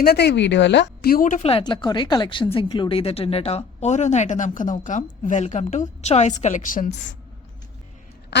ഇന്നത്തെ ഈ വീഡിയോയിൽ ബ്യൂട്ടിഫുൾ ആയിട്ടുള്ള കുറേ കളക്ഷൻസ് ഇൻക്ലൂഡ് ചെയ്തിട്ടുണ്ട് കേട്ടോ. ഓരോന്നായിട്ട് നമുക്ക് നോക്കാം. Welcome to choice collections.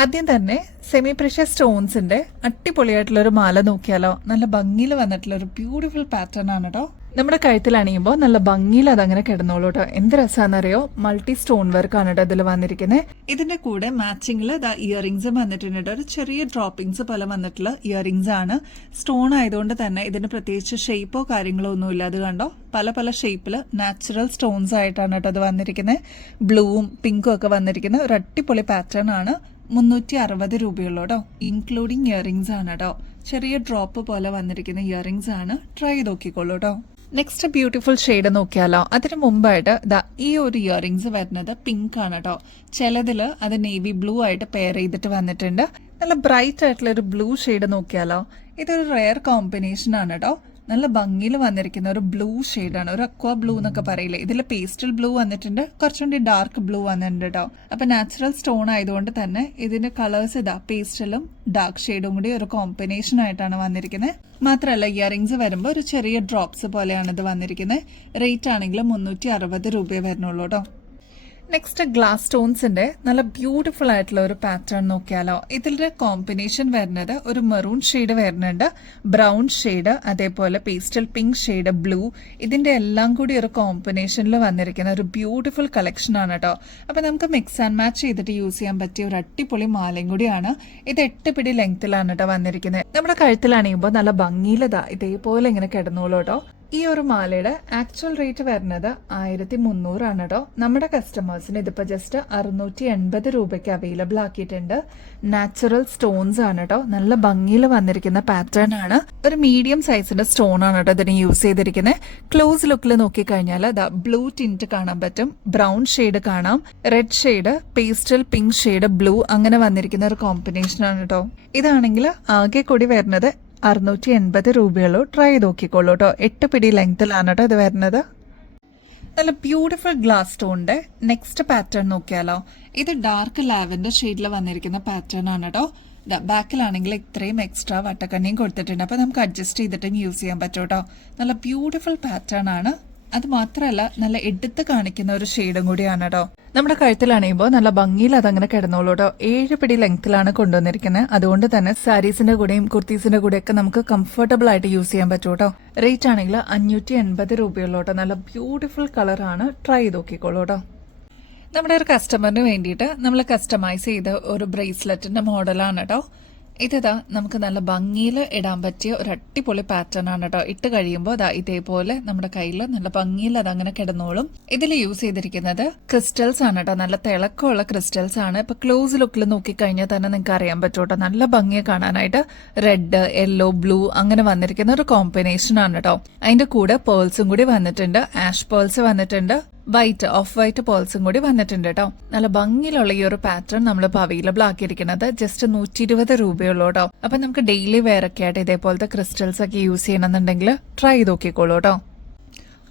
ആദ്യം തന്നെ സെമി പ്രഷ്യസ് സ്റ്റോൺസിന്റെ അടിപൊളിയായിട്ടുള്ള ഒരു മാല നോക്കിയാലോ. നല്ല ഭംഗിയിൽ വന്നിട്ടുള്ള ഒരു ബ്യൂട്ടിഫുൾ പാറ്റേൺ ആണ് കേട്ടോ. നമ്മുടെ കഴുത്തിൽ അണിയുമ്പോൾ നല്ല ഭംഗിയിൽ അതങ്ങനെ കിടന്നോളൂ കേട്ടോ. എന്ത് രസമാണെന്നറിയോ, മൾട്ടി സ്റ്റോൺ വർക്ക് ആണ് കേട്ടോ ഇതിൽ വന്നിരിക്കുന്നത്. ഇതിന്റെ കൂടെ മാച്ചിങ്ങിൽ ഇയറിംഗ്സ് വന്നിട്ടുണ്ട്. ഒരു ചെറിയ ഡ്രോപ്പിംഗ്സ് പോലെ വന്നിട്ടുള്ള ഇയറിംഗ്സ് ആണ്. സ്റ്റോൺ ആയതുകൊണ്ട് തന്നെ ഇതിന് പ്രത്യേകിച്ച് ഷേപ്പോ കാര്യങ്ങളോ ഒന്നും ഇല്ല. അത് കണ്ടോ, പല പല ഷേപ്പിൽ നാച്ചുറൽ സ്റ്റോൺസ് ആയിട്ടാണ് കേട്ടോ അത് വന്നിരിക്കുന്നത്. ബ്ലൂവും പിങ്കും ഒക്കെ വന്നിരിക്കുന്ന ഒരു അടിപൊളി പാറ്റേൺ ആണ്. 360 രൂപയുള്ളൂ കേട്ടോ, ഇൻക്ലൂഡിങ് ഇയറിംഗ്സ് ആണ് കേട്ടോ. ചെറിയ ഡ്രോപ്പ് പോലെ വന്നിരിക്കുന്ന ഇയറിംഗ്സ് ആണ്. ട്രൈ ചെയ്ത് നോക്കിക്കോളൂ കേട്ടോ. നെക്സ്റ്റ് ബ്യൂട്ടിഫുൾ ഷെയ്ഡ് നോക്കിയാലോ. അതിന് മുമ്പായിട്ട് ഈ ഒരു ഇയറിംഗ്സ് വരുന്നത് പിങ്ക് ആണ് കേട്ടോ. ചിലതില് അത് നേവി ബ്ലൂ ആയിട്ട് പെയർ ചെയ്തിട്ട് വന്നിട്ടുണ്ട്. നല്ല ബ്രൈറ്റ് ആയിട്ടുള്ള ഒരു ബ്ലൂ ഷെയ്ഡ് നോക്കിയാലോ. ഇതൊരു റെയർ കോമ്പിനേഷൻ ആണ് കേട്ടോ. നല്ല ഭംഗിയിൽ വന്നിരിക്കുന്ന ഒരു ബ്ലൂ ഷെയ്ഡാണ്. ഒരു അക്വാ ബ്ലൂ എന്നൊക്കെ പറയില്ലേ, ഇതിൽ പേസ്റ്റൽ ബ്ലൂ വന്നിട്ടുണ്ട്, കുറച്ചുകൂടി ഡാർക്ക് ബ്ലൂ വന്നിട്ടുണ്ട് കേട്ടോ. അപ്പൊ നാച്ചുറൽ സ്റ്റോൺ ആയതുകൊണ്ട് തന്നെ ഇതിന്റെ കളേഴ്സ് പേസ്റ്റലും ഡാർക്ക് ഷെയ്ഡും കൂടി ഒരു കോമ്പിനേഷൻ ആയിട്ടാണ് വന്നിരിക്കുന്നത്. മാത്രമല്ല ഇയറിംഗ്സ് വരുമ്പോൾ ഒരു ചെറിയ ഡ്രോപ്സ് പോലെയാണ് ഇത് വന്നിരിക്കുന്നത്. റേറ്റ് ആണെങ്കിൽ 360 രൂപയെ വരുന്നുള്ളൂ കേട്ടോ. നെക്സ്റ്റ് ഗ്ലാസ് സ്റ്റോൺസിന്റെ നല്ല ബ്യൂട്ടിഫുൾ ആയിട്ടുള്ള ഒരു പാറ്റേൺ നോക്കിയാലോ. ഇതിന്റെ കോമ്പിനേഷൻ വരുന്നത് ഒരു മെറൂൺ ഷെയ്ഡ് വരുന്നുണ്ട്, ബ്രൗൺ ഷെയ്ഡ്, അതേപോലെ പേസ്റ്റൽ പിങ്ക് ഷെയ്ഡ്, ബ്ലൂ. ഇതിന്റെ എല്ലാം കൂടി ഒരു കോമ്പിനേഷനിൽ വന്നിരിക്കുന്ന ഒരു ബ്യൂട്ടിഫുൾ കളക്ഷൻ ആണ് കേട്ടോ. അപ്പൊ നമുക്ക് മിക്സ് ആൻഡ് മാച്ച് ചെയ്തിട്ട് യൂസ് ചെയ്യാൻ പറ്റിയ ഒരു അടിപൊളി മാലയും കൂടിയാണ്. ഇത് 8 പിടി ലെങ്ത്തിലാണ് കേട്ടോ വന്നിരിക്കുന്നത്. നമ്മുടെ കഴുത്തിലണിയുമ്പോൾ നല്ല ഭംഗിയിൽ ഇതേപോലെ ഇങ്ങനെ കിടന്നോളൂ കേട്ടോ. ഈ ഒരു മാലയുടെ ആക്ച്വൽ റേറ്റ് വരുന്നത് 1300 ആണ് കേട്ടോ. നമ്മുടെ കസ്റ്റമേഴ്സിന് ഇതിപ്പോ ജസ്റ്റ് 680 രൂപയ്ക്ക് അവൈലബിൾ ആക്കിയിട്ടുണ്ട്. നാച്ചുറൽ സ്റ്റോൺസ് ആണ് കേട്ടോ. നല്ല ഭംഗിയിൽ വന്നിരിക്കുന്ന പാറ്റേൺ ആണ്. ഒരു മീഡിയം സൈസിന്റെ സ്റ്റോൺ ആണ് കേട്ടോ ഇതിന് യൂസ് ചെയ്തിരിക്കുന്നത്. ക്ലോസ് ലുക്കിൽ നോക്കിക്കഴിഞ്ഞാൽ ബ്ലൂ ടിന്റ് കാണാൻ പറ്റും, ബ്രൗൺ ഷെയ്ഡ് കാണാം, red shade, pastel pink shade, blue, അങ്ങനെ വന്നിരിക്കുന്ന ഒരു കോമ്പിനേഷൻ ആണ് കേട്ടോ. ഇതാണെങ്കിൽ ആകെ കൂടി വരുന്നത് 680 രൂപയുള്ളൂ. ട്രൈ ചെയ്ത് നോക്കിക്കോളൂ കേട്ടോ. 8 പിടി ലെങ്ത്തിലാണ് കേട്ടോ ഇത് വരുന്നത്. നല്ല ബ്യൂട്ടിഫുൾ ഗ്ലാസ് സ്റ്റോണിന്റെ നെക്സ്റ്റ് പാറ്റേൺ നോക്കിയാലോ. ഇത് ഡാർക്ക് ലാവൻഡർ ഷെയ്ഡിൽ വന്നിരിക്കുന്ന പാറ്റേൺ ആണ് കേട്ടോ. ബാക്കിലാണെങ്കിൽ ഇത്രയും എക്സ്ട്രാ വട്ടക്കണ്ണിയും കൊടുത്തിട്ടുണ്ട്. അപ്പൊ നമുക്ക് അഡ്ജസ്റ്റ് ചെയ്തിട്ടും യൂസ് ചെയ്യാൻ പറ്റും കേട്ടോ. നല്ല ബ്യൂട്ടിഫുൾ പാറ്റേൺ ആണ്. അത് മാത്രമല്ല നല്ല എടുത്ത് കാണിക്കുന്ന ഒരു ഷെയ്ഡും കൂടിയാണ് കേട്ടോ. നമ്മുടെ കഴുത്തിലണിയുമ്പോൾ നല്ല ഭംഗിയിൽ അതങ്ങനെ കിടന്നോളൂ കേട്ടോ. 7 പിടി ലെങ്ത്തിലാണ് കൊണ്ടുവന്നിരിക്കുന്നത്. അതുകൊണ്ട് തന്നെ സാരീസിന്റെ കൂടെയും കുർത്തീസിന്റെ കൂടെയൊക്കെ നമുക്ക് കംഫർട്ടബിൾ ആയിട്ട് യൂസ് ചെയ്യാൻ പറ്റും കേട്ടോ. റേറ്റ് ആണെങ്കിൽ 580 രൂപയുള്ളൂ കേട്ടോ. നല്ല ബ്യൂട്ടിഫുൾ കളറാണ്. ട്രൈ ചെയ്ത് നോക്കിക്കോളൂ കേട്ടോ. നമ്മുടെ ഒരു കസ്റ്റമറിന് വേണ്ടിയിട്ട് നമ്മൾ കസ്റ്റമൈസ് ചെയ്ത ഒരു ബ്രേസ്ലെറ്റിന്റെ മോഡലാണ് കേട്ടോ. ഇതാ നമുക്ക് നല്ല ഭംഗിയിൽ ഇടാൻ പറ്റിയ ഒരു അടിപൊളി പാറ്റേൺ ആണ് കേട്ടോ. ഇട്ട് കഴിയുമ്പോൾ ഇതേപോലെ നമ്മുടെ കയ്യിൽ നല്ല ഭംഗിയിൽ അതങ്ങനെ കിടന്നോളും. ഇതിൽ യൂസ് ചെയ്തിരിക്കുന്നത് ക്രിസ്റ്റൽസ് ആണ് കേട്ടോ. നല്ല തിളക്കമുള്ള ക്രിസ്റ്റൽസ് ആണ്. ഇപ്പൊ ക്ലോസ് ലുക്കിൽ നോക്കിക്കഴിഞ്ഞാൽ തന്നെ നിങ്ങൾക്ക് അറിയാൻ പറ്റും കേട്ടോ. നല്ല ഭംഗിയെ കാണാനായിട്ട് റെഡ്, യെല്ലോ, ബ്ലൂ അങ്ങനെ വന്നിരിക്കുന്ന ഒരു കോമ്പിനേഷൻ ആണ് കേട്ടോ. അതിന്റെ കൂടെ പേൾസും കൂടി വന്നിട്ടുണ്ട്. ആഷ് പേൾസ് വന്നിട്ടുണ്ട്, വൈറ്റ്, ഓഫ് വൈറ്റ് പേൾസും കൂടി വന്നിട്ടുണ്ട് കേട്ടോ. നല്ല ഭംഗിയിലുള്ള ഈ ഒരു പാറ്റേൺ നമ്മളിപ്പോൾ അവൈലബിൾ ആക്കിയിരിക്കുന്നത് ജസ്റ്റ് 120 രൂപയുള്ളൂ കേട്ടോ. അപ്പൊ നമുക്ക് ഡെയിലി വെയർ ഒക്കെ ആയിട്ട് ഇതേപോലത്തെ ക്രിസ്റ്റൽസ് ഒക്കെ യൂസ് ചെയ്യണമെന്നുണ്ടെങ്കിൽ ട്രൈ ചെയ്ത് നോക്കിക്കോളൂ കേട്ടോ.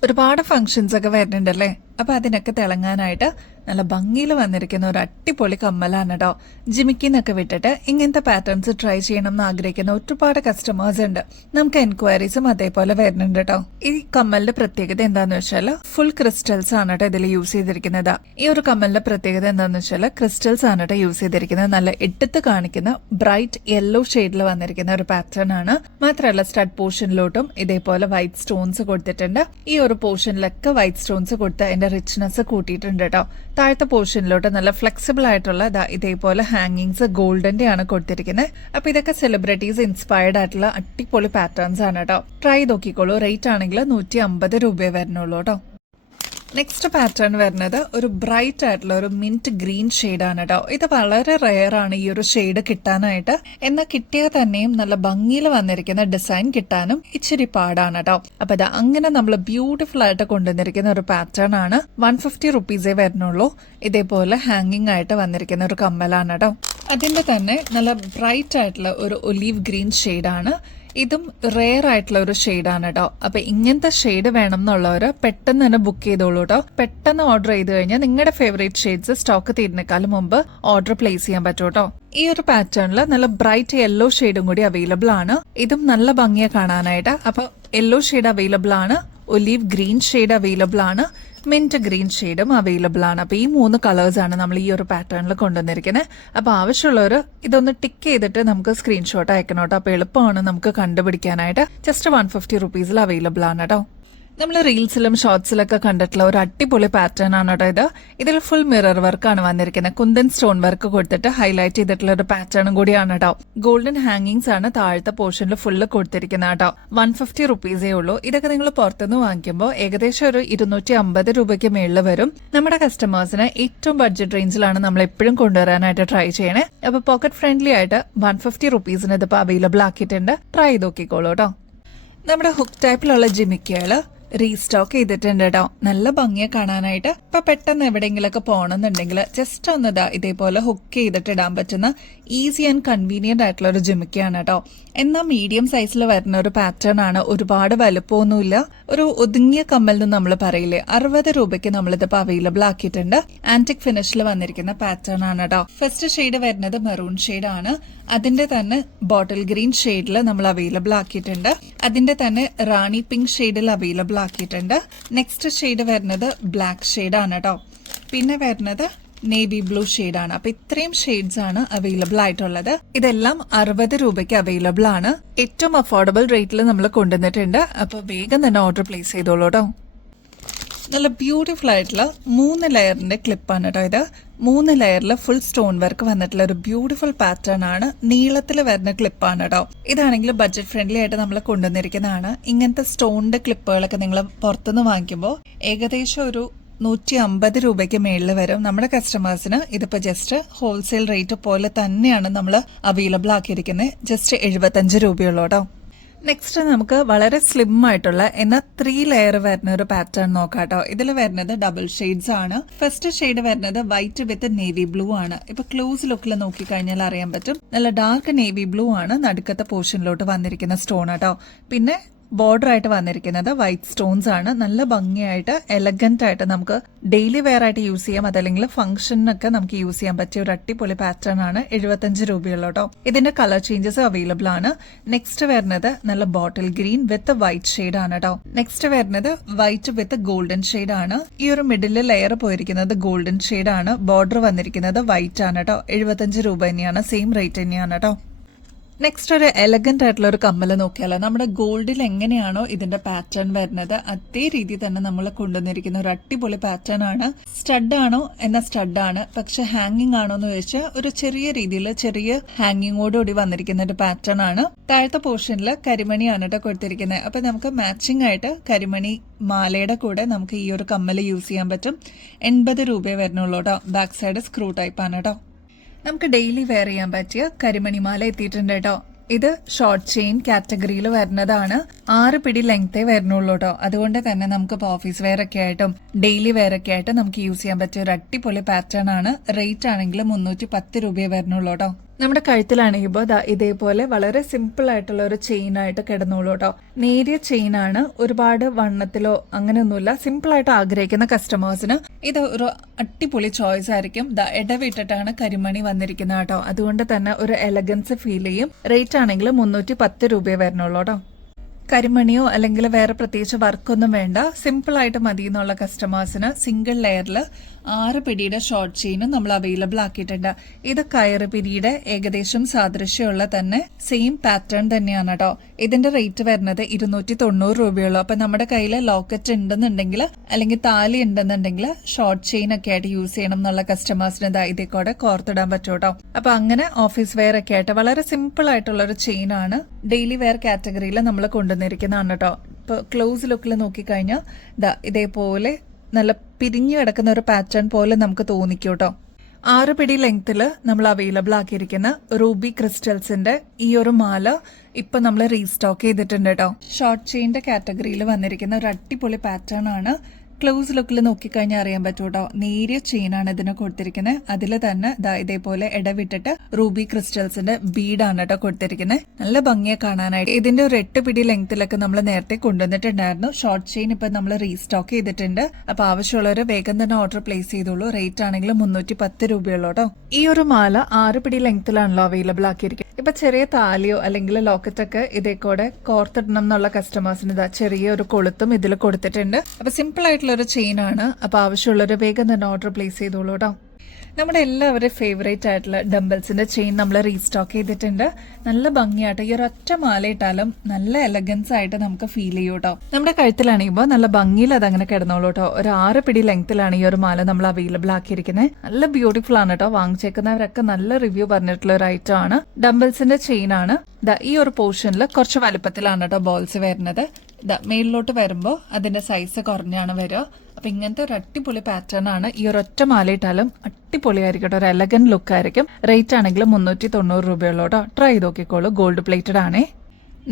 ഒരുപാട് ഫംഗ്ഷൻസ് ഒക്കെ വരുന്നുണ്ടല്ലേ. അപ്പൊ അതിനൊക്കെ തിളങ്ങാനായിട്ട് നല്ല ഭംഗിയിൽ വന്നിരിക്കുന്ന ഒരു അടിപൊളി കമ്മലാണ് കേട്ടോ. ജിമിക്കിന്നൊക്കെ വിട്ടിട്ട് ഇങ്ങനത്തെ പാറ്റേൺസ് ട്രൈ ചെയ്യണം എന്ന് ആഗ്രഹിക്കുന്ന ഒരുപാട് കസ്റ്റമേഴ്സ് ഉണ്ട്. നമുക്ക് എൻക്വയറീസും അതേപോലെ വരുന്നുണ്ട് കേട്ടോ. ഈ കമ്മലിന്റെ പ്രത്യേകത എന്താന്ന് വെച്ചാൽ ഫുൾ ക്രിസ്റ്റൽസ് ആണ് കേട്ടോ ഇതിൽ യൂസ് ചെയ്തിരിക്കുന്നത്. ഈ ഒരു കമ്മലിന്റെ പ്രത്യേകത എന്താന്ന് വെച്ചാൽ ക്രിസ്റ്റൽസ് ആണ് കേട്ടോ യൂസ് ചെയ്തിരിക്കുന്നത്. നല്ല എടുത്ത് കാണിക്കുന്ന ബ്രൈറ്റ് യെല്ലോ ഷെയ്ഡിൽ വന്നിരിക്കുന്ന ഒരു പാറ്റേൺ ആണ്. മാത്രമല്ല സ്റ്റഡ് പോർഷനിലോട്ടും ഇതേപോലെ വൈറ്റ് സ്റ്റോൺസ് കൊടുത്തിട്ടുണ്ട്. ഈ ഒരു പോർഷനിലൊക്കെ വൈറ്റ് സ്റ്റോൺസ് കൊടുത്ത് അതിന്റെ റിച്ച്നെസ് കൂട്ടിയിട്ടുണ്ട് കേട്ടോ. താഴത്തെ പോർഷനിലോട്ട് നല്ല ഫ്ലെക്സിബിൾ ആയിട്ടുള്ള ഇതേപോലെ ഹാങ്ങിങ്സ് ഗോൾഡന്റെ ആണ് കൊടുത്തിരിക്കുന്നത്. അപ്പൊ ഇതൊക്കെ സെലിബ്രിറ്റീസ് ഇൻസ്പയർഡ് ആയിട്ടുള്ള അടിപൊളി പാറ്റേൺസ് ആണ് കേട്ടോ. ട്രൈ നോക്കിക്കോളൂ. റേറ്റ് ആണെങ്കിൽ 150 രൂപയെ വരുന്നുള്ളൂ കേട്ടോ. നെക്സ്റ്റ് പാറ്റേൺ വരുന്നത് ഒരു ബ്രൈറ്റ് ആയിട്ടുള്ള ഒരു മിന്റ് ഗ്രീൻ ഷെയ്ഡാണ് കേട്ടോ. ഇത് വളരെ റെയർ ആണ് ഈ ഒരു ഷെയ്ഡ് കിട്ടാനായിട്ട്. എന്നാൽ കിട്ടിയാൽ തന്നെയും നല്ല ഭംഗിയിൽ വന്നിരിക്കുന്ന ഡിസൈൻ കിട്ടാനും ഇച്ചിരി പാടാണ് കേട്ടോ. അപ്പൊ അങ്ങനെ നമ്മൾ ബ്യൂട്ടിഫുൾ ആയിട്ട് കൊണ്ടുവന്നിരിക്കുന്ന ഒരു പാറ്റേൺ ആണ്. 150 റുപ്പീസേ വരുന്നുള്ളൂ. ഇതേപോലെ ഹാങ്ങിങ് ആയിട്ട് വന്നിരിക്കുന്ന ഒരു കമ്മലാണ് കേട്ടോ. അതിന്റെ തന്നെ നല്ല ബ്രൈറ്റ് ആയിട്ടുള്ള ഒരു ഒലീവ് ഗ്രീൻ ഷെയ്ഡാണ്. ഇതും റെയർ ആയിട്ടുള്ള ഒരു ഷെയ്ഡാണ് കേട്ടോ. അപ്പൊ ഇങ്ങനത്തെ ഷെയ്ഡ് വേണം എന്നുള്ളവര് പെട്ടെന്ന് തന്നെ ബുക്ക് ചെയ്തോളൂ കേട്ടോ. പെട്ടെന്ന് ഓർഡർ ചെയ്ത് കഴിഞ്ഞാൽ നിങ്ങളുടെ ഫേവറേറ്റ് ഷെയ്ഡ്സ് സ്റ്റോക്ക് തീരുന്നേക്കാളും മുമ്പ് ഓർഡർ പ്ലേസ് ചെയ്യാൻ പറ്റും കേട്ടോ. ഈ ഒരു പാറ്റേണിൽ നല്ല ബ്രൈറ്റ് യെല്ലോ ഷെയ്ഡും കൂടി അവൈലബിൾ ആണ്. ഇതും നല്ല ഭംഗിയെ കാണാനായിട്ട്. അപ്പൊ യെല്ലോ ഷെയ്ഡ് അവൈലബിൾ ആണ്, ഒലീവ് ഗ്രീൻ ഷെയ്ഡ് അവൈലബിൾ ആണ്, മിന്റ് ഗ്രീൻ ഷെയ്ഡും അവൈലബിൾ ആണ്. അപ്പൊ ഈ 3 കളേഴ്സ് ആണ് നമ്മൾ ഈ ഒരു പാറ്റേണിൽ കൊണ്ടുവന്നിരിക്കുന്നത്. അപ്പൊ ആവശ്യമുള്ളവർ ഇതൊന്ന് ടിക്ക് ചെയ്തിട്ട് നമുക്ക് സ്ക്രീൻഷോട്ട് അയക്കണം കേട്ടോ. അപ്പൊ എളുപ്പമാണ് നമുക്ക് കണ്ടുപിടിക്കാനായിട്ട്. ജസ്റ്റ് 150 റുപ്പീസിൽ അവൈലബിൾ ആണ് കേട്ടോ. നമ്മൾ റീൽസിലും ഷോർട്സിലൊക്കെ കണ്ടിട്ടുള്ള ഒരു അടിപൊളി പാറ്റേൺ ആണ് കേട്ടോ ഇത്. ഇതിൽ ഫുൾ മിറർ വർക്കാണ് വന്നിരിക്കുന്നത്. കുന്തൻ സ്റ്റോൺ വർക്ക് കൊടുത്തിട്ട് ഹൈലൈറ്റ് ചെയ്തിട്ടുള്ള ഒരു പാറ്റേണും കൂടിയാണ് കേട്ടോ. ഗോൾഡൻ ഹാങ്ങിങ്സ് ആണ് താഴത്തെ പോർഷനിൽ ഫുള്ള് കൊടുത്തിരിക്കുന്നത് കേട്ടോ. 150 റുപ്പീസേ ഉള്ളൂ. ഇതൊക്കെ നിങ്ങൾ പുറത്തുനിന്ന് വാങ്ങിക്കുമ്പോൾ ഏകദേശം ഒരു 250 രൂപയ്ക്ക് മേളിൽ വരും. നമ്മുടെ കസ്റ്റമേഴ്സിന് ഏറ്റവും ബഡ്ജറ്റ് റേഞ്ചിലാണ് നമ്മൾ എപ്പോഴും കൊണ്ടുവരാനായിട്ട് ട്രൈ ചെയ്യണേ. അപ്പൊ പോക്കറ്റ് ഫ്രണ്ട്ലി ആയിട്ട് 150 റുപ്പീസിന് ഇതിപ്പോ അവൈലബിൾ ആക്കിയിട്ടുണ്ട്. ട്രൈ ചെയ്ത് നോക്കിക്കോളൂ കേട്ടോ. നമ്മുടെ ഹുക്ക് ടൈപ്പിലുള്ള ജിമിക്കുകള് റീസ്റ്റോക്ക് ചെയ്തിട്ടുണ്ട് കേട്ടോ. നല്ല ഭംഗിയെ കാണാനായിട്ട്. ഇപ്പൊ പെട്ടെന്ന് എവിടെയെങ്കിലൊക്കെ പോകണമെന്നുണ്ടെങ്കിൽ ജസ്റ്റ് ഒന്ന് ഇതേപോലെ ഹുക്ക് ചെയ്തിട്ട് ഇടാൻ പറ്റുന്ന ഈസി ആൻഡ് കൺവീനിയന്റ് ആയിട്ടുള്ള ഒരു ജിമിക്കാണ് കേട്ടോ. എന്നാൽ മീഡിയം സൈസിൽ വരുന്ന ഒരു പാറ്റേൺ ആണ്. ഒരുപാട് വലുപ്പമൊന്നുമില്ല. ഒരു ഒതുങ്ങിയ കമ്മൽ എന്ന് നമ്മൾ പറയില്ലേ, 60 രൂപയ്ക്ക് നമ്മളിതിപ്പോ അവൈലബിൾ ആക്കിയിട്ടുണ്ട്. ആന്റിക് ഫിനിഷിൽ വന്നിരിക്കുന്ന പാറ്റേൺ ആണ് കേട്ടോ. ഫസ്റ്റ് ഷെയ്ഡ് വരുന്നത് മെറൂൺ ഷെയ്ഡ് ആണ്. അതിന്റെ തന്നെ ബോട്ടിൽ ഗ്രീൻ ഷെയ്ഡിൽ നമ്മൾ അവൈലബിൾ ആക്കിയിട്ടുണ്ട്. അതിന്റെ തന്നെ റാണി പിങ്ക് ഷെയ്ഡിൽ അവൈലബിൾ ആക്കിയിട്ടുണ്ട്. നെക്സ്റ്റ് ഷെയ്ഡ് വരുന്നത് ബ്ലാക്ക് ഷെയ്ഡ് ആണ് കേട്ടോ. പിന്നെ വരുന്നത് നേവി ബ്ലൂ ഷെയ്ഡ് ആണ്. അപ്പൊ ഇത്രയും ഷെയ്ഡ്സ് ആണ് അവൈലബിൾ ആയിട്ടുള്ളത്. ഇതെല്ലാം 60 രൂപയ്ക്ക് അവൈലബിൾ ആണ്. ഏറ്റവും അഫോർഡബിൾ റേറ്റിൽ നമ്മൾ കൊണ്ടുവന്നിട്ടുണ്ട്. അപ്പൊ വേഗം തന്നെ ഓർഡർ പ്ലേസ് ചെയ്തോളൂ കേട്ടോ. നല്ല ബ്യൂട്ടിഫുൾ ആയിട്ടുള്ള 3 ലെയറിന്റെ ക്ലിപ്പാണ് കേട്ടോ ഇത്. 3 ലെയറിൽ ഫുൾ സ്റ്റോൺ വർക്ക് വന്നിട്ടുള്ള ഒരു ബ്യൂട്ടിഫുൾ പാറ്റേൺ ആണ്. നീളത്തിൽ വരുന്ന ക്ലിപ്പാണ് കേട്ടോ. ഇതാണെങ്കിൽ ബഡ്ജറ്റ് ഫ്രണ്ട്ലി ആയിട്ട് നമ്മൾ കൊണ്ടുവന്നിരിക്കുന്നതാണ്. ഇങ്ങനത്തെ സ്റ്റോണിന്റെ ക്ലിപ്പുകളൊക്കെ നിങ്ങൾ പുറത്തുനിന്ന് വാങ്ങിക്കുമ്പോൾ ഏകദേശം ഒരു 150 രൂപയ്ക്ക് മേളിൽ വരും. നമ്മുടെ കസ്റ്റമേഴ്സിന് ഇതിപ്പോ ജസ്റ്റ് ഹോൾസെയിൽ റേറ്റ് പോലെ തന്നെയാണ് നമ്മൾ അവൈലബിൾ ആക്കിയിരിക്കുന്നത്. ജസ്റ്റ് 75 രൂപയുള്ളൂ കേട്ടോ. നെക്സ്റ്റ് നമുക്ക് വളരെ സ്ലിം ആയിട്ടുള്ള എന്നാൽ 3 ലെയർ വരുന്ന ഒരു പാറ്റേൺ നോക്കാം കേട്ടോ. ഇതിൽ വരുന്നത് ഡബിൾ ഷെയ്ഡ്സ് ആണ്. ഫസ്റ്റ് ഷെയ്ഡ് വരുന്നത് വൈറ്റ് വിത്ത് നേവി ബ്ലൂ ആണ്. ഇപ്പൊ ക്ലോസ് ലുക്കിൽ നോക്കിക്കഴിഞ്ഞാൽ അറിയാൻ പറ്റും. നല്ല ഡാർക്ക് നേവി ബ്ലൂ ആണ് നടുക്കത്തെ പോർഷനിലോട്ട് വന്നിരിക്കുന്ന സ്റ്റോൺ കേട്ടോ. പിന്നെ ബോർഡർ ആയിട്ട് വന്നിരിക്കുന്നത് വൈറ്റ് സ്റ്റോൺസ് ആണ്. നല്ല ഭംഗിയായിട്ട് എലഗന്റ് ആയിട്ട് നമുക്ക് ഡെയിലി വെയർ ആയിട്ട് യൂസ് ചെയ്യാം. അതല്ലെങ്കിൽ ഫംഗ്ഷനൊക്കെ നമുക്ക് യൂസ് ചെയ്യാൻ പറ്റിയ ഒരു അടിപൊളി പാറ്റേൺ ആണ്. 75 രൂപയുള്ളൂ കേട്ടോ. ഇതിന്റെ കളർ ചേഞ്ചസ് അവൈലബിൾ ആണ്. നെക്സ്റ്റ് വരുന്നത് നല്ല ബോട്ടിൽ ഗ്രീൻ വിത്ത് വൈറ്റ് ഷെയ്ഡ് ആണ് കേട്ടോ. നെക്സ്റ്റ് വരുന്നത് വൈറ്റ് വിത്ത് ഗോൾഡൻ ഷെയ്ഡ് ആണ്. ഈ ഒരു മിഡിൽ ലെയർ പോയിരിക്കുന്നത് ഗോൾഡൻ ഷെയ്ഡ് ആണ്. ബോർഡർ വന്നിരിക്കുന്നത് വൈറ്റ് ആണ് കേട്ടോ. 75 രൂപ തന്നെയാണ്. സെയിം റേറ്റ് തന്നെയാണ് കേട്ടോ. നെക്സ്റ്റ് ഒരു എലഗന്റ് ആയിട്ടുള്ള ഒരു കമ്മല് നോക്കിയാലോ. നമ്മുടെ ഗോൾഡിൽ എങ്ങനെയാണോ ഇതിന്റെ പാറ്റേൺ വരുന്നത് അതേ രീതി തന്നെ നമ്മൾ കൊണ്ടുവന്നിരിക്കുന്ന ഒരു അടിപൊളി പാറ്റേൺ ആണ്. സ്റ്റഡ് ആണോ എന്ന സ്റ്റഡ് ആണ്. പക്ഷെ ഹാങ്ങിങ് ആണോ എന്ന് ചോദിച്ചാൽ ഒരു ചെറിയ രീതിയിൽ ചെറിയ ഹാങ്ങിങ്ങോടുകൂടി വന്നിരിക്കുന്ന ഒരു പാറ്റേൺ ആണ്. താഴത്തെ പോർഷനിൽ കരിമണിയാണ് കേട്ടോ കൊടുത്തിരിക്കുന്നത്. അപ്പൊ നമുക്ക് മാച്ചിങ് ആയിട്ട് കരിമണി മാലയുടെ കൂടെ നമുക്ക് ഈ ഒരു കമ്മല് യൂസ് ചെയ്യാൻ പറ്റും. 80 രൂപയെ വരുന്നുള്ളൂ കേട്ടോ. ബാക്ക് സൈഡ് സ്ക്രൂ ടൈപ്പ് ആണ് കേട്ടോ. നമുക്ക് ഡെയിലി വെയർ ചെയ്യാൻ പറ്റിയ കരിമണിമാല എത്തിയിട്ടുണ്ട് കേട്ടോ. ഇത് ഷോർട്ട് ചെയിൻ കാറ്റഗറിയിൽ വരുന്നതാണ്. 6 പിടി ലെങ്തേ വരുന്നുള്ളൂ കേട്ടോ. അതുകൊണ്ട് തന്നെ നമുക്ക് ഓഫീസ് വെയർ ഒക്കെ ആയിട്ടും ഡെയിലി വെയർ ഒക്കെ ആയിട്ട് നമുക്ക് യൂസ് ചെയ്യാൻ പറ്റിയ ഒരു അടിപൊളി പാറ്റേൺ ആണ്. റേറ്റ് ആണെങ്കിൽ 310 രൂപയെ വരുന്നുള്ളൂ കേട്ടോ. നമ്മുടെ കഴുത്തിലാണെങ്കിൽ ഇതേപോലെ വളരെ സിമ്പിൾ ആയിട്ടുള്ള ഒരു ചെയിൻ ആയിട്ട് കിടന്നോളൂ കേട്ടോ. നേരിയ ചെയിൻ ആണ്. ഒരുപാട് വണ്ണത്തിലോ അങ്ങനെയൊന്നുമില്ല. സിമ്പിൾ ആയിട്ട് ആഗ്രഹിക്കുന്ന കസ്റ്റമേഴ്സിന് ഇത് ഒരു അടിപൊളി ചോയ്സ് ആയിരിക്കും. ഇടവിട്ടിട്ടാണ് കരിമണി വന്നിരിക്കുന്നത് കേട്ടോ. അതുകൊണ്ട് തന്നെ ഒരു എലഗൻസ് ഫീൽ ചെയ്യും. റേറ്റ് ആണെങ്കിൽ 310 രൂപയെ വരുന്നുള്ളൂ കേട്ടോ. കരിമണിയോ അല്ലെങ്കിൽ വേറെ പ്രത്യേകിച്ച് വർക്കൊന്നും വേണ്ട, സിമ്പിൾ ആയിട്ട് മതി എന്നുള്ള കസ്റ്റമേഴ്സിന് സിംഗിൾ ലെയറിൽ 6 പിടിയുടെ ഷോർട്ട് ചെയിനും നമ്മൾ അവൈലബിൾ ആക്കിയിട്ടുണ്ട്. ഇത് കയറ് പിരിയുടെ ഏകദേശം സാദൃശ്യമുള്ള തന്നെ സെയിം പാറ്റേൺ തന്നെയാണ് കേട്ടോ. ഇതിന്റെ റേറ്റ് വരുന്നത് 290 രൂപയുള്ളൂ. അപ്പൊ നമ്മുടെ കയ്യിൽ ലോക്കറ്റ് ഉണ്ടെന്നുണ്ടെങ്കിൽ അല്ലെങ്കിൽ താലി ഉണ്ടെന്നുണ്ടെങ്കിൽ ഷോർട്ട് ചെയിൻ ഒക്കെ ആയിട്ട് യൂസ് ചെയ്യണം എന്നുള്ള കസ്റ്റമേഴ്സിന് ഇതേ കൂടെ കോർത്തിടാൻ പറ്റും കേട്ടോ. അപ്പൊ അങ്ങനെ ഓഫീസ് വെയർ ഒക്കെ ആയിട്ട് വളരെ സിമ്പിൾ ആയിട്ടുള്ള ഒരു ചെയിൻ ആണ്. ഡെയിലി വെയർ കാറ്റഗറിയിൽ നമ്മൾ കൊണ്ടുവന്നിരിക്കുന്നതാണ് കേട്ടോ. ഇപ്പൊ ക്ലോസ് ലുക്കിൽ നോക്കിക്കഴിഞ്ഞാൽ ഇതേപോലെ നല്ല പിരിഞ്ഞു കിടക്കുന്ന ഒരു പാറ്റേൺ പോലെ നമുക്ക് തോന്നിക്കും കേട്ടോ. 6 പിടി ലെങ്ത്തിൽ നമ്മൾ അവൈലബിൾ ആക്കിയിരിക്കുന്ന റൂബി ക്രിസ്റ്റൽസിന്റെ ഈ ഒരു മാല ഇപ്പൊ നമ്മൾ റീസ്റ്റോക്ക് ചെയ്തിട്ടുണ്ട് കേട്ടോ. ഷോർട്ട് ചെയിന്റെ കാറ്റഗറിയിൽ വന്നിരിക്കുന്ന ഒരു അടിപൊളി പാറ്റേൺ ആണ്. ക്ലോസ് ലുക്കിൽ നോക്കിക്കഴിഞ്ഞാൽ അറിയാൻ പറ്റും കേട്ടോ, നേരിയ ചെയിനാണ് ഇതിന് കൊടുത്തിരിക്കുന്നത്. അതിൽ തന്നെ ഇതേപോലെ ഇടവിട്ടിട്ട് റൂബി ക്രിസ്റ്റൽസിന്റെ ബീഡാണ് കേട്ടോ കൊടുത്തിരിക്കുന്നത്. നല്ല ഭംഗിയെ കാണാനായിട്ട്. ഇതിന്റെ ഒരു 8 പിടി ലെങ്ത്തിലൊക്കെ നമ്മൾ നേരത്തെ കൊണ്ടുവന്നിട്ടുണ്ടായിരുന്നു. ഷോർട്ട് ചെയിൻ ഇപ്പൊ നമ്മൾ റീസ്റ്റോക്ക് ചെയ്തിട്ടുണ്ട്. അപ്പൊ ആവശ്യമുള്ളവർ വേഗം തന്നെ ഓർഡർ പ്ലേസ് ചെയ്തോളൂ. റേറ്റ് ആണെങ്കിൽ 310 രൂപയുള്ളൂ കേട്ടോ. ഈ ഒരു മാല 6 പിടി ലെങ്ത്തിലാണല്ലോ അവൈലബിൾ ആക്കിയിരിക്കുന്നത്. ഇപ്പൊ ചെറിയ താലിയോ അല്ലെങ്കിൽ ലോക്കറ്റൊക്കെ ഇതേ കൂടെ കോർത്തിടണം എന്നുള്ള കസ്റ്റമേഴ്സിന് ചെറിയ ഒരു കൊളുത്തും ഇതിൽ കൊടുത്തിട്ടുണ്ട്. അപ്പൊ സിമ്പിൾ ആയിട്ടുള്ള ഒരു ചെയിൻ ആണ്. അപ്പൊ ആവശ്യമുള്ളൊരു വേഗം തന്നെ ഓർഡർ പ്ലേസ് ചെയ്തോളൂ കേട്ടോ. നമ്മുടെ എല്ലാവരുടെ ഫേവറേറ്റ് ആയിട്ടുള്ള ഡംബിൾസിന്റെ ചെയിൻ നമ്മൾ റീസ്റ്റോക്ക് ചെയ്തിട്ടുണ്ട്. നല്ല ഭംഗിയായിട്ട് ഈ ഒരു ഒറ്റ മാലയിട്ടാലും നല്ല എലഗൻസ് ആയിട്ട് നമുക്ക് ഫീൽ ചെയ്യും കേട്ടോ. നമ്മുടെ കഴുത്തിലാണെങ്കിൽ നല്ല ഭംഗിയിൽ അതങ്ങനെ കിടന്നോളൂ കേട്ടോ. ഒരു 6 പിടി ലെങ്ത്തിലാണ് ഈ ഒരു മാല നമ്മൾ അവൈലബിൾ ആക്കിയിരിക്കുന്നത്. നല്ല ബ്യൂട്ടിഫുൾ ആണ് കേട്ടോ. വാങ്ങിച്ചേക്കുന്നവരൊക്കെ നല്ല റിവ്യൂ പറഞ്ഞിട്ടുള്ള ഒരു ഐറ്റം ആണ്. ഡംബിൾസിന്റെ ചെയിൻ ആണ്. ഈ ഒരു പോർഷനിൽ കുറച്ച് വലുപ്പത്തിലാണ് കേട്ടോ ബോൾസ് വരുന്നത്. മേളിലോട്ട് വരുമ്പോൾ അതിന്റെ സൈസ് കുറഞ്ഞാണ് വരിക. അപ്പൊ ഇങ്ങനത്തെ ഒരു അടിപൊളി പാറ്റേൺ ആണ്. ഈ ഒരു ഒറ്റ മാലയിട്ടാലും അടിപൊളിയായിരിക്കും. ഒരു എലഗന്റ് ലുക്ക് ആയിരിക്കും. റേറ്റ് ആണെങ്കിൽ 390 രൂപയുള്ളൂ കേട്ടോ. ട്രൈ ചെയ്ത് നോക്കിക്കോളൂ. ഗോൾഡ് പ്ലേറ്റഡ് ആണേ.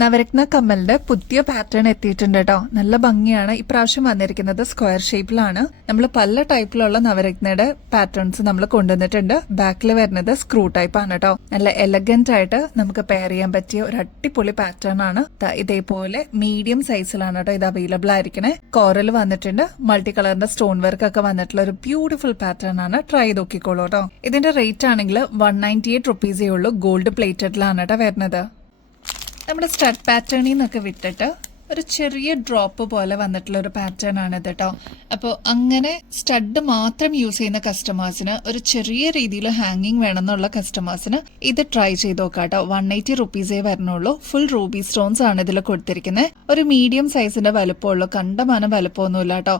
നവരത്ന കമ്മലിന്റെ പുതിയ പാറ്റേൺ എത്തിയിട്ടുണ്ട് കേട്ടോ. നല്ല ഭംഗിയാണ്. ഇപ്രാവശ്യം വന്നിരിക്കുന്നത് സ്ക്വയർ ഷേപ്പിലാണ്. നമ്മൾ പല ടൈപ്പിലുള്ള നവരത്നയുടെ പാറ്റേൺസ് നമ്മൾ കൊണ്ടുവന്നിട്ടുണ്ട്. ബാക്കിൽ വരുന്നത് സ്ക്രൂ ടൈപ്പ് ആണ് കേട്ടോ. നല്ല എലഗന്റ് ആയിട്ട് നമുക്ക് പെയർ ചെയ്യാൻ പറ്റിയ ഒരു അടിപൊളി പാറ്റേൺ ആണ്. ഇതേപോലെ മീഡിയം സൈസിലാണ് കേട്ടോ ഇത് അവൈലബിൾ ആയിരിക്കണേ. കോറൽ വന്നിട്ടുണ്ട്. മൾട്ടി കളറിന്റെ സ്റ്റോൺ വർക്ക് ഒക്കെ വന്നിട്ടുള്ള ഒരു ബ്യൂട്ടിഫുൾ പാറ്റേൺ ആണ്. ട്രൈ ചെയ്ത് നോക്കിക്കോളൂ കേട്ടോ. ഇതിന്റെ റേറ്റ് ആണെങ്കിൽ 198 റുപ്പീസേ ഉള്ളൂ. ഗോൾഡ് പ്ലേറ്റഡിലാണ് കേട്ടോ വരുന്നത്. നമ്മുടെ സ്റ്റഡ് പാറ്റേണിൽ നിന്നൊക്കെ വിട്ടിട്ട് ഒരു ചെറിയ ഡ്രോപ്പ് പോലെ വന്നിട്ടുള്ള ഒരു പാറ്റേൺ ആണ് ഇത് കേട്ടോ. അപ്പോൾ അങ്ങനെ സ്റ്റഡ് മാത്രം യൂസ് ചെയ്യുന്ന കസ്റ്റമേഴ്സിന്, ഒരു ചെറിയ രീതിയിൽ ഹാങ്ങിങ് വേണമെന്നുള്ള കസ്റ്റമേഴ്സിന് ഇത് ട്രൈ ചെയ്ത് നോക്കാം കേട്ടോ. 180 റുപ്പീസേ വരണുള്ളൂ. ഫുൾ റൂബി സ്റ്റോൺസ് ആണ് ഇതിൽ കൊടുത്തിരിക്കുന്നത്. ഒരു മീഡിയം സൈസിന്റെ വലുപ്പമുള്ളൂ. കണ്ടമാനം വലുപ്പമൊന്നുമില്ല കേട്ടോ.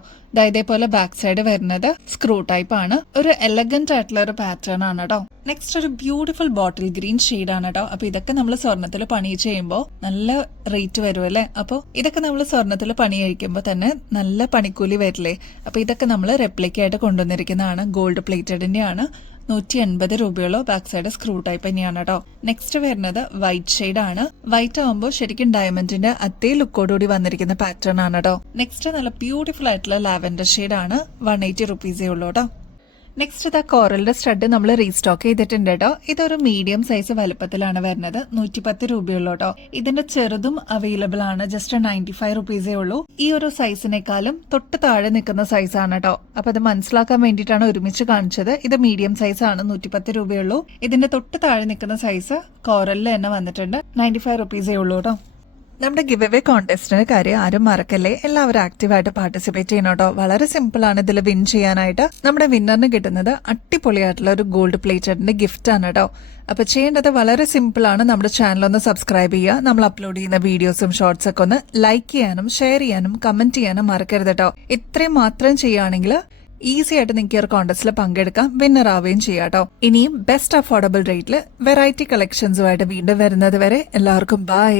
ഇതേപോലെ ബാക്ക് സൈഡ് വരുന്നത് സ്ക്രൂ ടൈപ്പ് ആണ്. ഒരു എലഗന്റ് ആയിട്ടുള്ള ഒരു പാറ്റേൺ ആണ് കേട്ടോ. നെക്സ്റ്റ് ഒരു ബ്യൂട്ടിഫുൾ ബോട്ടിൽ ഗ്രീൻ ഷെയ്ഡ് ആണ് കേട്ടോ. അപ്പൊ ഇതൊക്കെ നമ്മൾ സ്വർണ്ണത്തിൽ പണി ചെയ്യുമ്പോൾ നല്ല റേറ്റ് വരും അല്ലേ. അപ്പോൾ ഇതൊക്കെ നമ്മൾ സ്വർണ്ണത്തിൽ പണി കഴിക്കുമ്പോൾ തന്നെ നല്ല പണിക്കൂലി വരില്ലേ. അപ്പൊ ഇതൊക്കെ നമ്മൾ റെപ്ലിക്കായിട്ട് കൊണ്ടുവന്നിരിക്കുന്നതാണ്. ഗോൾഡ് പ്ലേറ്റഡിന്റെ ആണ്. 180 രൂപയുള്ളൂ. ബാക്ക് സൈഡ് സ്ക്രൂ ടൈപ്പ് തന്നെയാണ് കേട്ടോ. നെക്സ്റ്റ് വരുന്നത് വൈറ്റ് ഷെയ്ഡ് ആണ്. വൈറ്റ് ആവുമ്പോൾ ശരിക്കും ഡയമണ്ടിന്റെ അതേ ലുക്കോടുകൂടി വന്നിരിക്കുന്ന പാറ്റേൺ ആണ് കേട്ടോ. നെക്സ്റ്റ് നല്ല ബ്യൂട്ടിഫുൾ ആയിട്ടുള്ള ലാവൻഡർ ഷെയ്ഡ് ആണ്. 180 റുപ്പീസേ ഉള്ളൂ കേട്ടോ. നെക്സ്റ്റ് കോറലിന്റെ സ്റ്റഡ് നമ്മൾ റീസ്റ്റോക്ക് ചെയ്തിട്ടുണ്ട് കേട്ടോ. ഇതൊരു മീഡിയം സൈസ് വലുപ്പത്തിലാണ് വരുന്നത്. 110 രൂപയുള്ളൂ കേട്ടോ. ഇതിന്റെ ചെറുതും അവൈലബിൾ ആണ്. ജസ്റ്റ് 95 റുപ്പീസേ ഉള്ളൂ. ഈ ഒരു സൈസിനേക്കാളും തൊട്ട് താഴെ നിൽക്കുന്ന സൈസ് ആണ് കേട്ടോ. അപ്പൊ അത് മനസ്സിലാക്കാൻ വേണ്ടിയിട്ടാണ് ഒരുമിച്ച് കാണിച്ചത്. ഇത് മീഡിയം സൈസ് ആണ്. 110 രൂപയുള്ളൂ. ഇതിന്റെ തൊട്ട് താഴെ നിൽക്കുന്ന സൈസ് കോറലിൽ തന്നെ വന്നിട്ടുണ്ട്. 95 റുപ്പീസേ ഉള്ളൂ കേട്ടോ. നമ്മുടെ ഗിവ് അവേ കോൺടെസ്റ്റിന്റെ കാര്യം ആരും മറക്കല്ലേ. എല്ലാവരും ആക്റ്റീവായിട്ട് പാർട്ടിസിപ്പേറ്റ് ചെയ്യണം കേട്ടോ. വളരെ സിമ്പിൾ ആണ് ഇതിൽ വിൻ ചെയ്യാനായിട്ട്. നമ്മുടെ വിന്നറിന് കിട്ടുന്നത് അടിപൊളിയായിട്ടുള്ള ഒരു ഗോൾഡ് പ്ലേറ്റഡിന്റെ ഗിഫ്റ്റ് ആണ് കേട്ടോ. അപ്പൊ ചെയ്യേണ്ടത് വളരെ സിമ്പിൾ ആണ്. നമ്മുടെ ചാനൽ ഒന്ന് സബ്സ്ക്രൈബ് ചെയ്യുക. നമ്മൾ അപ്ലോഡ് ചെയ്യുന്ന വീഡിയോസും ഷോർട്സ് ഒക്കെ ഒന്ന് ലൈക്ക് ചെയ്യാനും ഷെയർ ചെയ്യാനും കമന്റ് ചെയ്യാനും മറക്കരുത് കേട്ടോ. ഇത്രയും മാത്രം ചെയ്യുകയാണെങ്കിൽ ഈസി ആയിട്ട് നിങ്ങൾക്ക് ഒരു കോൺടെസ്റ്റിൽ പങ്കെടുക്കാം, വിന്നർ ആവുകയും ചെയ്യാം കേട്ടോ. ഇനിയും ബെസ്റ്റ് അഫോർഡബിൾ റേറ്റിൽ വെറൈറ്റി കളക്ഷൻസുമായിട്ട് വീണ്ടും വരുന്നത് വരെ എല്ലാവർക്കും ബൈ.